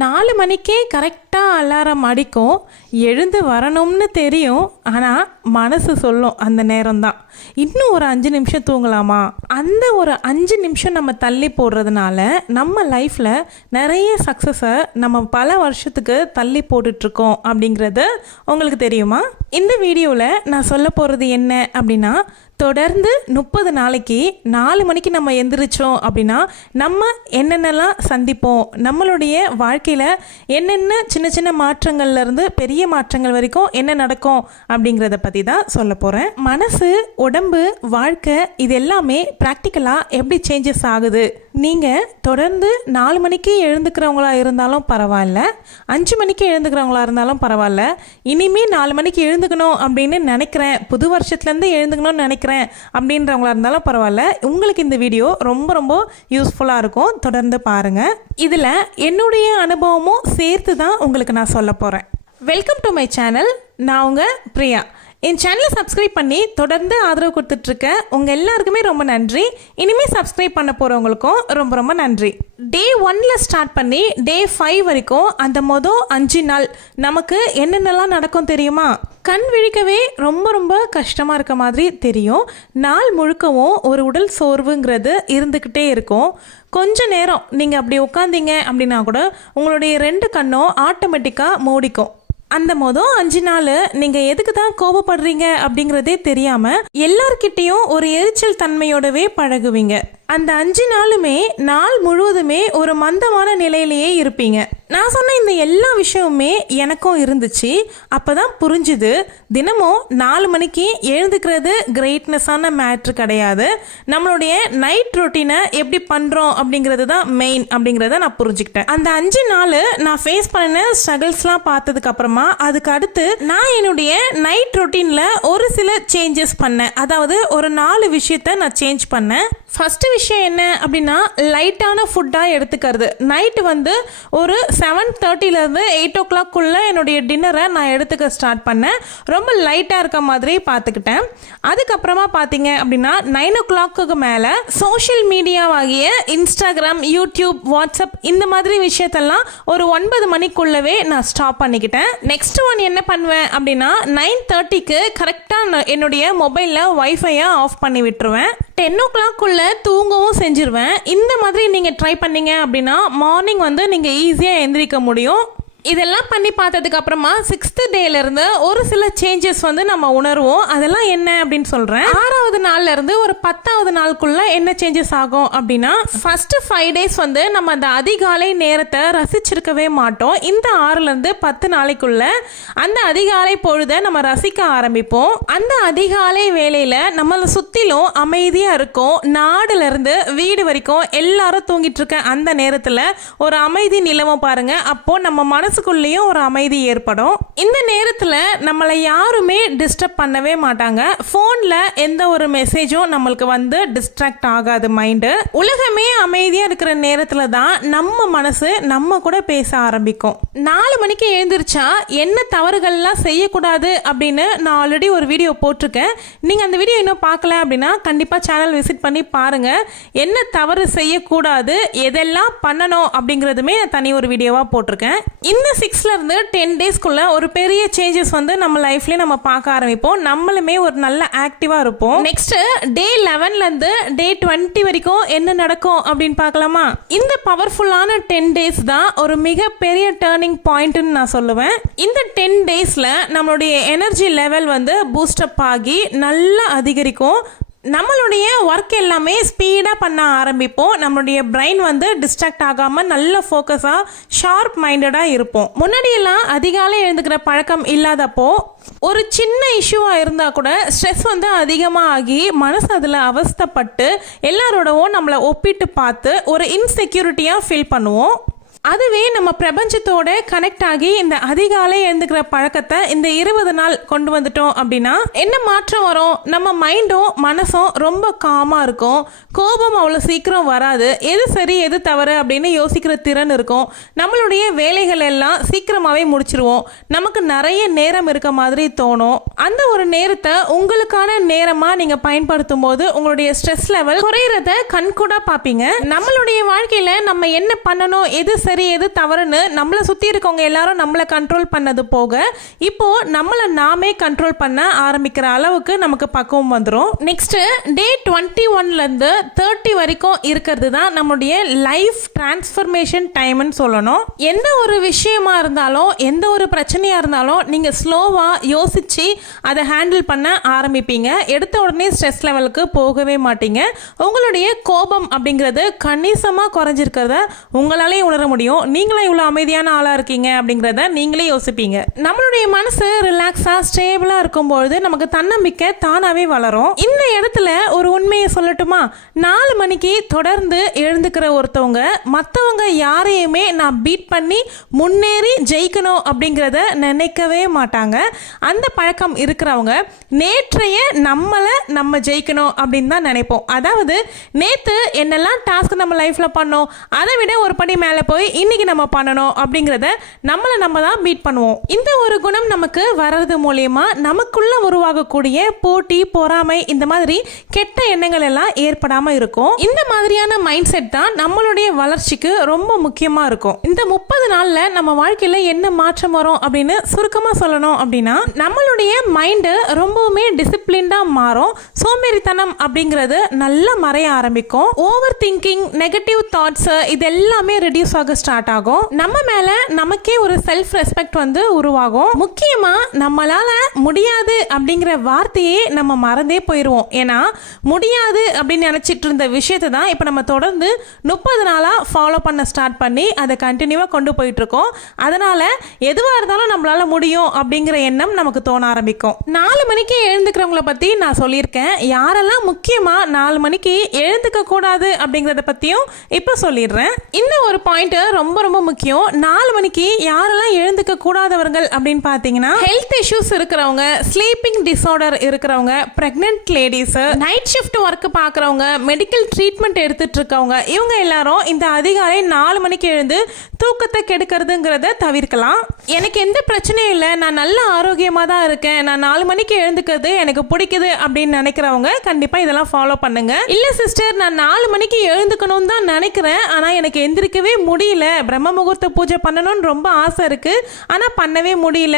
4 மணிக்கே கரெக்டாக அலாரம் அடிக்கும். எழுந்து வரணும்னு தெரியும், ஆனால் மனசு சொல்லும் அந்த நேரம்தான் இன்னும் ஒரு 5 நிமிஷம் தூங்கலாமா. அந்த ஒரு 5 நிமிஷம் நம்ம தள்ளி போடுறதுனால நம்ம லைஃப்பில் நிறைய சக்ஸஸை நம்ம பல வருஷத்துக்கு தள்ளி போட்டுட்ருக்கோம் அப்படிங்கிறது உங்களுக்கு தெரியுமா? இந்த வீடியோவில் நான் சொல்ல போகிறது என்ன அப்படின்னா, தொடர்ந்து 30 நாளைக்கு 4 மணிக்கு நம்ம எந்திரிச்சோம் அப்படின்னா நம்ம என்னென்னலாம் சந்திப்போம், நம்மளுடைய வாழ்க்கையில் என்னென்ன சின்ன சின்ன மாற்றங்கள்லேருந்து பெரிய மாற்றங்கள் வரைக்கும் என்ன நடக்கும் அப்படிங்கிறத பற்றி தான் சொல்ல போகிறேன். மனசு, உடம்பு, வாழ்க்கை இது எல்லாமே ப்ராக்டிக்கலாக எப்படி சேஞ்சஸ் ஆகுது. நீங்கள் தொடர்ந்து 4 மணிக்கு எழுந்துக்கிறவங்களா இருந்தாலும் பரவாயில்ல, 5 மணிக்கு எழுந்துக்கிறவங்களா இருந்தாலும் பரவாயில்ல, இனிமேல் 4 மணிக்கு எழுந்துக்கணும் அப்படின்னு நினைக்கிறேன், புது வருஷத்துலேருந்து எழுந்துக்கணும்னு நினைக்கிறேன் அப்படின்றவங்களா இருந்தாலும் பரவாயில்ல, உங்களுக்கு இந்த வீடியோ ரொம்ப ரொம்ப யூஸ்ஃபுல்லாக இருக்கும். தொடர்ந்து பாருங்கள். இதில் என்னுடைய அனுபவமும் சேர்த்து தான் உங்களுக்கு நான் சொல்ல போகிறேன். Welcome to my channel. நான் உங்கள் பிரியா. என் சேனலை சப்ஸ்கிரைப் பண்ணி தொடர்ந்து ஆதரவு கொடுத்துட்ருக்க உங்கள் எல்லாருக்குமே ரொம்ப நன்றி. இனிமேல் சப்ஸ்கிரைப் பண்ண போகிறவங்களுக்கும் ரொம்ப ரொம்ப நன்றி. டே 1ல் ஸ்டார்ட் பண்ணி டே 5 வரைக்கும் அந்த மொதல் 5 நாள் நமக்கு என்னென்னலாம் நடக்கும் தெரியுமா? கண் விழிக்கவே ரொம்ப ரொம்ப கஷ்டமாக இருக்க மாதிரி தெரியும். நாள் முழுக்கவும் ஒரு உடல் சோர்வுங்கிறது இருந்துக்கிட்டே இருக்கும். கொஞ்ச நேரம் நீங்கள் அப்படி உட்காந்தீங்க அப்படின்னா கூட உங்களுடைய 2 கண்ணும் ஆட்டோமேட்டிக்காக மூடிக்கும். அந்த மொதல் 5 நாள் நீங்கள் எதுக்கு தான் கோபப்படுறீங்க அப்படிங்கிறதே தெரியாமல் எல்லார்கிட்டையும் ஒரு எரிச்சல் தன்மையோடவே பழகுவீங்க. அந்த 5 நாளுமே நாள் முழுவதுமே ஒரு மந்தமான நிலையிலேயே இருப்பீங்க. நான் சொன்ன இந்த எல்லா விஷயமுமே எனக்கும் இருந்துச்சு. அப்போ தான் புரிஞ்சுது, தினமும் 4 மணிக்கு எழுந்துக்கிறது கிரேட்னஸான மேட்ரு கிடையாது, நம்மளுடைய நைட் ரொட்டீனை எப்படி பண்ணுறோம் அப்படிங்கிறது தான் மெயின் அப்படிங்கிறத நான் புரிஞ்சுக்கிட்டேன். அந்த 5 நாள் நான் ஃபேஸ் பண்ண ஸ்ட்ரகிள்ஸ்லாம் பார்த்ததுக்கு அப்புறமா அதுக்கு அடுத்து நான் என்னுடைய நைட் ரொட்டீனில் ஒரு சில சேஞ்சஸ் பண்ணேன். அதாவது ஒரு 4 விஷயத்தை நான் சேஞ்ச் பண்ணேன். ஃபஸ்ட்டு விஷயம் என்ன அப்படின்னா, லைட்டான ஃபுட்டாக எடுத்துக்கிறது. நைட்டு வந்து ஒரு 7:30லேருந்து 8 o'clock என்னுடைய டின்னரை நான் எடுத்துக்க ஸ்டார்ட் பண்ணேன். ரொம்ப லைட்டாக இருக்க மாதிரி பார்த்துக்கிட்டேன். அதுக்கப்புறமா பார்த்தீங்க அப்படின்னா 9 o'clock மேலே சோஷியல் மீடியாவாகிய இன்ஸ்டாகிராம், யூடியூப், வாட்ஸ்அப் இந்த மாதிரி விஷயத்தெல்லாம் ஒரு 9 மணிக்குள்ளவே நான் ஸ்டாப் பண்ணிக்கிட்டேன். நெக்ஸ்ட் ஒன் என்ன பண்ணுவேன் அப்படின்னா, 9:30க்கு கரெக்டாக என்னுடைய மொபைலில் வைஃபையை ஆஃப் பண்ணி விட்டுருவேன். 10 o'clock தூங்கவும் செஞ்சிருவேன். இந்த மாதிரி நீங்கள் ட்ரை பண்ணீங்க அப்படின்னா மார்னிங் வந்து நீங்கள் ஈஸியாக எந்திரிக்க முடியும். இதெல்லாம் பண்ணி பார்த்ததுக்கு அப்புறமா 6th டேலேருந்து ஒரு சில சேஞ்சஸ் வந்து நம்ம உணர்வோம். அதெல்லாம் என்ன அப்படின்னு சொல்கிறேன். 6வது நாள்லேருந்து ஒரு 10வது நாளுக்குள்ள என்ன சேஞ்சஸ் ஆகும் அப்படின்னா, ஃபஸ்ட்டு 5 days வந்து நம்ம அந்த அதிகாலை நேரத்தை ரசிச்சிருக்கவே மாட்டோம். இந்த 6லேருந்து 10 நாளைக்குள்ள அந்த அதிகாலை பொழுதை நம்ம ரசிக்க ஆரம்பிப்போம். அந்த அதிகாலை வேளையில் நம்மளை சுற்றிலும் அமைதியாக இருக்கும். நாடுலேருந்து வீடு வரைக்கும் எல்லாரும் தூங்கிட்டு இருக்க அந்த நேரத்தில் ஒரு அமைதி நிலவும் பாருங்க. அப்போ நம்ம மனசுக்குள்ளேயும் ஒரு அமைதி ஏற்படும். இந்த நேரத்தில் நம்மளை யாருமே டிஸ்டர்ப் பண்ணவே மாட்டாங்க. ஃபோனில் எந்த ஒரு மெசேஜும் நம்மளுக்கு வந்து டிஸ்ட்ராக்ட் ஆகாது மைண்டு. உலகமே அமைதியாக இருக்கிற நேரத்தில் தான் நம்ம மனசு நம்ம கூட பேச ஆரம்பிக்கும். 4 மணிக்கு எழுந்திரிச்சா என்ன தவறுகள்லாம் செய்யக்கூடாது அப்படின்னு நான் ஆல்ரெடி ஒரு வீடியோ போட்டிருக்கேன். நீங்கள் அந்த வீடியோ இன்னும் பார்க்கல அப்படின்னா கண்டிப்பாக சேனல் விசிட் பண்ணி பாருங்கள். என்ன தவறு செய்யக்கூடாது, எதெல்லாம் பண்ணணும் அப்படிங்கிறதுமே நான் தனி ஒரு வீடியோவாக போட்டிருக்கேன். இந்த 6லேருந்து 10 daysக்குள்ள ஒரு பெரிய சேஞ்சஸ் வந்து நம்ம லைஃப்லேயே நம்ம பார்க்க ஆரம்பிப்போம். நம்மளுமே ஒரு நல்ல ஆக்டிவாக இருப்போம். நெக்ஸ்ட் டே 11லேருந்து டே 20 வரைக்கும் என்ன நடக்கும் அப்படின்னு பார்க்கலாமா? இந்த பவர்ஃபுல்லான 10 days தான் ஒரு மிகப்பெரிய டேர்னிங் பாயிண்ட்னு நான் சொல்லுவேன். இந்த 10 daysல நம்மளுடைய எனர்ஜி லெவல் வந்து பூஸ்டப் ஆகி நல்லா அதிகரிக்கும். நம்மளுடைய ஒர்க் எல்லாமே ஸ்பீடாக பண்ண ஆரம்பிப்போம். நம்மளுடைய பிரெயின் வந்து டிஸ்ட்ராக்ட் ஆகாமல் நல்ல ஃபோக்கஸாக ஷார்ப் மைண்டடாக இருப்போம். முன்னாடியெல்லாம் அதிகாலை எழுந்துக்கிற பழக்கம் இல்லாதப்போ ஒரு சின்ன இஷ்யூவாக இருந்தால் கூட ஸ்ட்ரெஸ் வந்து அதிகமாக ஆகி மனசு அதில் அவஸ்தைப்பட்டு எல்லாரோடவும் நம்மளை ஒப்பிட்டு பார்த்து ஒரு இன்செக்யூரிட்டியாக ஃபீல் பண்ணுவோம். அதுவே நம்ம பிரபஞ்சத்தோட கனெக்ட் ஆகி இந்த அதிகாலை எழுந்துக்கிற பழக்கத்தை இந்த 20 நாள் கொண்டு வந்துட்டோம் அப்படின்னா என்ன மாற்றம் வரும்? நம்ம மைண்டும் மனசும் ரொம்ப காமாக இருக்கும். கோபம் அவ்வளோ சீக்கிரம் வராது. எது சரி எது தவறு அப்படின்னு யோசிக்கிற திறன் இருக்கும். நம்மளுடைய வேலைகள் எல்லாம் சீக்கிரமாகவே முடிச்சிருவோம். நமக்கு நிறைய நேரம் இருக்க மாதிரி தோணும். அந்த ஒரு நேரத்தை உங்களுக்கான நேரமாக நீங்கள் பயன்படுத்தும் போது உங்களுடைய ஸ்ட்ரெஸ் லெவல் குறையிறத கண்கூடாக பார்ப்பீங்க. நம்மளுடைய வாழ்க்கையில் நம்ம என்ன பண்ணணும், எது சரி சரி எது தவறுன்னு நம்மளை சுற்றி இருக்கவங்க எல்லாரும் நம்மளை கண்ட்ரோல் பண்ணது போக இப்போ நம்மளை நாமே கண்ட்ரோல் பண்ண ஆரம்பிக்கிற அளவுக்கு நமக்கு பக்குவம் வந்துடும். நெக்ஸ்ட் டே 21லேருந்து 30 வரைக்கும் இருக்கிறது தான் நம்முடைய லைஃப் டிரான்ஸ்ஃபர்மேஷன் டைம்னு சொல்லணும். எந்த ஒரு விஷயமா இருந்தாலும் எந்த ஒரு பிரச்சனையாக இருந்தாலும் நீங்கள் ஸ்லோவாக யோசித்து அதை ஹேண்டில் பண்ண ஆரம்பிப்பீங்க. எடுத்த உடனே ஸ்ட்ரெஸ் லெவலுக்கு போகவே மாட்டீங்க. உங்களுடைய கோபம் அப்படிங்கிறது கணிசமாக குறைஞ்சிருக்கிறத உங்களாலே உணர முடியும். நீங்களே இவ்வளோ அமைதியான ஆளாக இருக்கீங்க அப்படிங்கிறத நீங்களே யோசிப்பீங்க. நம்மளுடைய மனசு ரிலாக்ஸாக ஸ்டேபிளாக இருக்கும்பொழுது நமக்கு தன்னம்பிக்கை தானாகவே வளரும். இந்த இடத்துல ஒரு உண்மையை சொல்லட்டுமா? 4 மணிக்கு தொடர்ந்து எழுந்துக்கிற ஒருத்தவங்க மற்றவங்க யாரையுமே நான் பீட் பண்ணி முன்னேறி ஜெயிக்கணும் அப்படிங்கிறத நினைக்கவே மாட்டாங்க. அந்த பழக்கம் இருக்கிறவங்க நேற்றைய நம்மளை நம்ம ஜெயிக்கணும் அப்படின்னு தான் நினைப்போம். அதாவது நேற்று என்னெல்லாம் டாஸ்க் நம்ம லைஃப்பில் பண்ணோம் அதை விட ஒரு படி மேலே போய் இன்னைக்கு நம்ம பண்ணணும் அப்படிங்கிறத நம்மளை நம்ம தான் பீட் பண்ணுவோம். இந்த ஒரு குணம் நமக்கு வர்றது மூலியமா நமக்குள்ள உருவாகக்கூடிய போட்டி பொறாமை இந்த மாதிரி கெட்ட எண்ணங்கள் எல்லாம் ஏற்படாம இருக்கும். இந்த மாதிரியான மைண்ட் செட் தான் நம்மளுடைய வளர்ச்சிக்கு ரொம்ப முக்கியமா இருக்கும். இந்த 30 நாள்ல நம்ம வாழ்க்கையில என்ன மாற்றம் வரும் அப்படின்னு சுருக்கமா சொல்லணும் அப்படின்னா நம்மளுடைய மைண்டு ரொம்பவுமே டிசிப்ளின்டா மாறும். சோம்பேறித்தனம் அப்படிங்கிறது நல்லா மறைய ஆரம்பிக்கும். ஓவர் திங்கிங், நெகட்டிவ் தாட்ஸ் இது எல்லாமே ரெடியூஸ் ஆக ஸ்டார்ட் ஆகும். நம்ம மேல நமக்கே ஒரு செல்ஃப் ரெஸ்பெக்ட் வந்து உருவாகும். முக்கியமா நம்மளால முடியாது அப்படிங்கிற வார்த்தையே நம்ம மறந்தே போயிடுவோம். ஏன்னா முடியாது அப்படின்னு நினைச்சிட்டு இருந்த விஷயத்தை தான் இப்போ நம்ம தொடர்ந்து 30 நாளா ஃபாலோ பண்ண ஸ்டார்ட் பண்ணி அதை கண்டினியூவா கொண்டு போயிட்டு இருக்கோம். அதனால எதுவா இருந்தாலும் நம்மளால முடியும் அப்படிங்கிற எண்ணம் நமக்கு தோண ஆரம்பிக்கும். 4 மணிக்கு எழுந்துக்கிறவங்கள பத்தி நான் சொல்லியிருக்கேன். யாரெல்லாம் முக்கியமா 4 மணிக்கு எழுந்துக்க கூடாது அப்படிங்கறத பத்தியும் இப்ப சொல்லிடுறேன். இந்த ஒரு பாயிண்ட் ரொம்ப ரொம்ப முக்கியம். 4 மணிக்கு யாரெல்லாம் எழுந்துக்க கூடாதவர்கள் அப்படின்னு பாத்தீங்கன்னா ஹெல்த் இஷ்யூஸ் இருக்கிறவங்க, ஸ்லீப்பிங் டிசார்டர் இருக்கிறவங்க, pregnant ladies, night shift work பாக்குறவங்க, மெடிக்கல் ட்ரீட்மெண்ட் எடுத்துட்டு இருக்கவங்க, இவங்க எல்லாரும் இந்த அதிகாலை 4 மணிக்கு எழுந்து தூக்கத்தை கெடுக்கிறதுங்கிறத தவிர்க்கலாம். எனக்கு எந்த பிரச்சனையும் இல்லை, நான் நல்ல ஆரோக்கியமா தான் இருக்கேன், நான் 4 மணிக்கு எழுந்துக்கிறது எனக்கு பிடிக்குது அப்படின்னு நினைக்கிறவங்க கண்டிப்பா இதெல்லாம் ஃபாலோ பண்ணுங்க. இல்ல சிஸ்டர், நான் 4 மணிக்கு எழுந்துக்கணும் தான் நினைக்கிறேன், ஆனா எனக்கு எந்திரிக்கவே முடியல, பிரம்ம முகூர்த்த பூஜை பண்ணணும்னு ரொம்ப ஆசை இருக்கு, ஆனா பண்ணவே முடியல,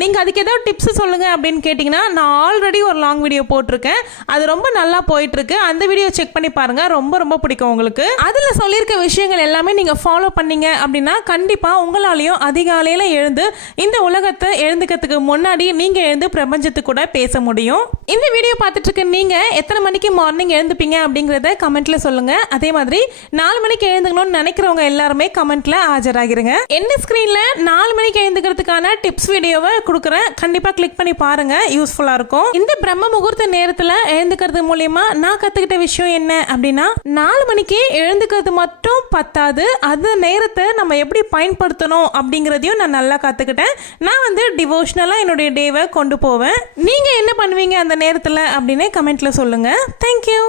நீங்க அதுக்கு ஏதாவது டிப்ஸ் சொல்லுங்க அப்படின்னு கேட்டீங்கன்னா நான் ஆல்ரெடி ஒரு லாங் வீடியோ போட்டிருக்கேன். அது ரொம்ப நல்லா போயிட்டு இருக்கு. அந்த வீடியோ செக் பண்ணி பாருங்க, ரொம்ப ரொம்ப பிடிக்கும் உங்களுக்கு. அதுல சொல்லியிருக்க விஷயங்கள் எல்லாமே நீங்க ஃபாலோ பண்ணீங்க அப்படின்னா கண்டிப்பா உங்களாலையும் அதிகாலையில எழுந்து இந்த உலகத்தை எழுந்துக்கிறதுக்கு முன்னாடி நீங்க எழுந்து பிரபஞ்சத்துக்கு கூட பேச முடியும். இந்த வீடியோ பார்த்துட்டு இருக்க நீங்க எத்தனை மணிக்கு மார்னிங் எழுந்துப்பீங்க அப்படிங்கறத கமெண்ட்ல சொல்லுங்க. அதே மாதிரி 4 மணிக்கு எழுந்துக்கணும்னு நினைக்கிறவங்க எல்லாருமே கமெண்ட்ல ஆஜராகிருங்க. என்ன ஸ்கிரீன்ல 4 மணிக்கு எழுந்துக்கிறதுக்கான டிப்ஸ் வீடியோவை கொடுக்குறேன், கண்டிப்பா கிளிக் பண்ணி பாருங்க, யூஸ்ஃபுல்லா இருக்கும். இந்த பிரம்ம முகூர்த்த நேரத்துல எழுந்துக்கிறது மூலியமா நான் கத்துக்கிட்ட விஷயம் என்ன அப்படின்னா 4 மணிக்கு எழுந்துக்கிறது மட்டும் பத்தாது, அது நேரத்தை நம்ம எப்படி பயன்படுத்தணும் அப்படிங்கறதையும் நான் நல்லா கத்துக்கிட்டேன். நான் வந்து டிவோஷனலா என்னுடைய டேவை கொண்டு போவேன். நீங்க என்ன பண்ணுவீங்க அந்த நேரத்துல அப்படின்னு கமெண்ட்ல சொல்லுங்க. தேங்க்யூ.